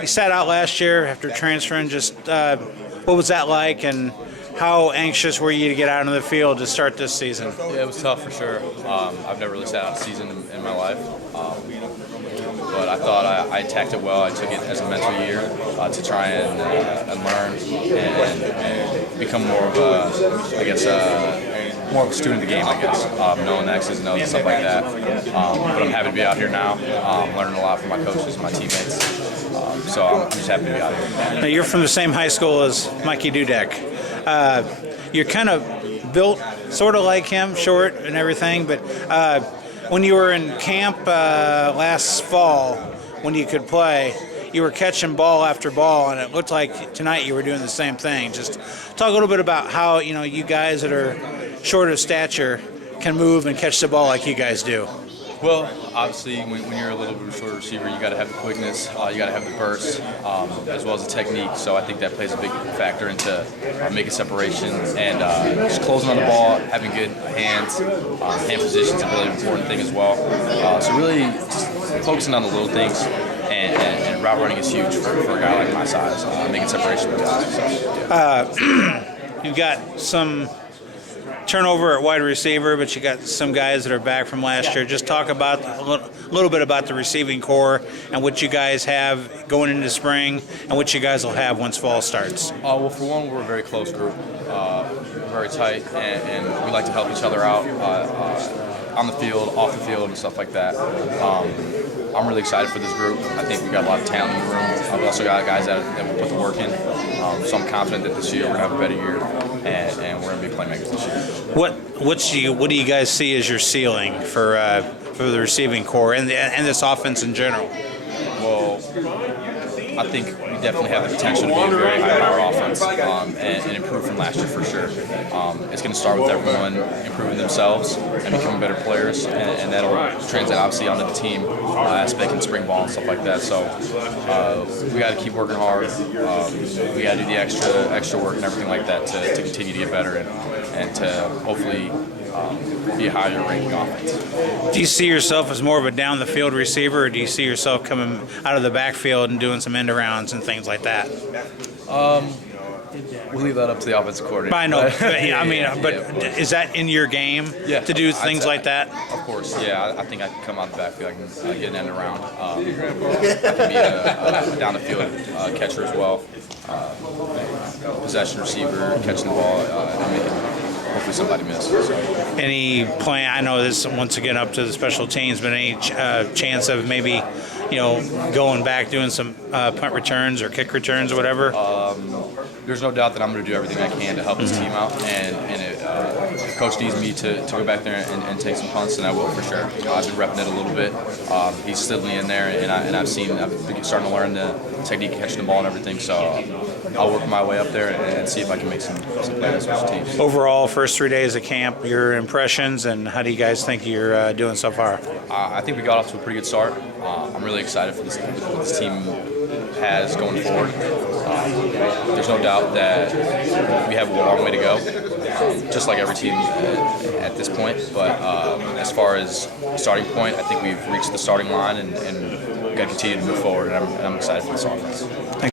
You sat out last year after transferring. Just what was that like, and how anxious were you to get out on the field to start this season? Yeah, it was tough for sure. I've never really sat out a season in my life, but I thought I attacked it well. I took it as a mental year to try and learn and become more of more of a student of the game, I guess, knowing the X's and O's and stuff like that. But I'm happy to be out here now, learning a lot from my coaches and my teammates. So I'm just happy to be out here. Now, you're from the same high school as Mikey Dudek. You're kind of built sort of like him, short and everything, but when you were in camp last fall, when you could play, you were catching ball after ball, and it looked like tonight you were doing the same thing. Just talk a little bit about how you guys that are short of stature can move and catch the ball like you guys do. Well, obviously, when you're a little bit shorter receiver, you got to have the quickness, you got to have the burst, as well as the technique. So I think that plays a big factor into making separation and just closing on the ball, having good hands. Hand position is a really important thing as well. So really, just focusing on the little things. And route running is huge for a guy like my size, making separation with guys. So. You've got some turnover at wide receiver, but you got some guys that are back from last year. Just talk about a little bit about the receiving core and what you guys have going into spring and what you guys will have once fall starts. Well, for one, we're a very close group, very tight, and we like to help each other out on the field, off the field, and stuff like that. I'm really excited for this group. I think we've got a lot of talent in the room. I've also got guys that will put the work in. So I'm confident that this year we're going to have a better year, and we're going to be playmakers this year. What do you guys see as your ceiling for the receiving core and this offense in general? Well, I think we definitely have the potential to be a very high-power offense and improve from last year for sure. It's going to start with everyone improving themselves and becoming better players, and that'll translate obviously onto the team aspect and spring ball and stuff like that. So we got to keep working hard. We got to do the extra work and everything like that to continue to get better and to hopefully be a higher ranking offense. Do you see yourself as more of a down the field receiver, or do you see yourself coming out of the backfield and doing some end arounds and things like that? We'll leave that up to the offensive coordinator. I know, but is that in your game to do things like that? Of course, yeah. I think I can come out the backfield. I can get an end around. I can be a down the field catcher as well. Possession receiver, catching the ball, and making hopefully somebody miss. So. Any plan? I know this is once again up to the special teams, but any chance of maybe going back doing some punt returns or kick returns or whatever? There's no doubt that I'm going to do everything I can to help this team out, and if Coach needs me to go back there and take some punts, then I will for sure. I've been repping it a little bit. He's slid me in there, and I've been starting to learn the technique of catching the ball and everything. So I'll work my way up there and see if I can make some plays with the teams. Overall, first 3 days of camp, your impressions, and how do you guys think you're doing so far? I think we got off to a pretty good start. I'm really excited for what this team has going forward. There's no doubt that we have a long way to go, just like every team at this point. But as far as starting point, I think we've reached the starting line and got to continue to move forward, and I'm excited for this offense.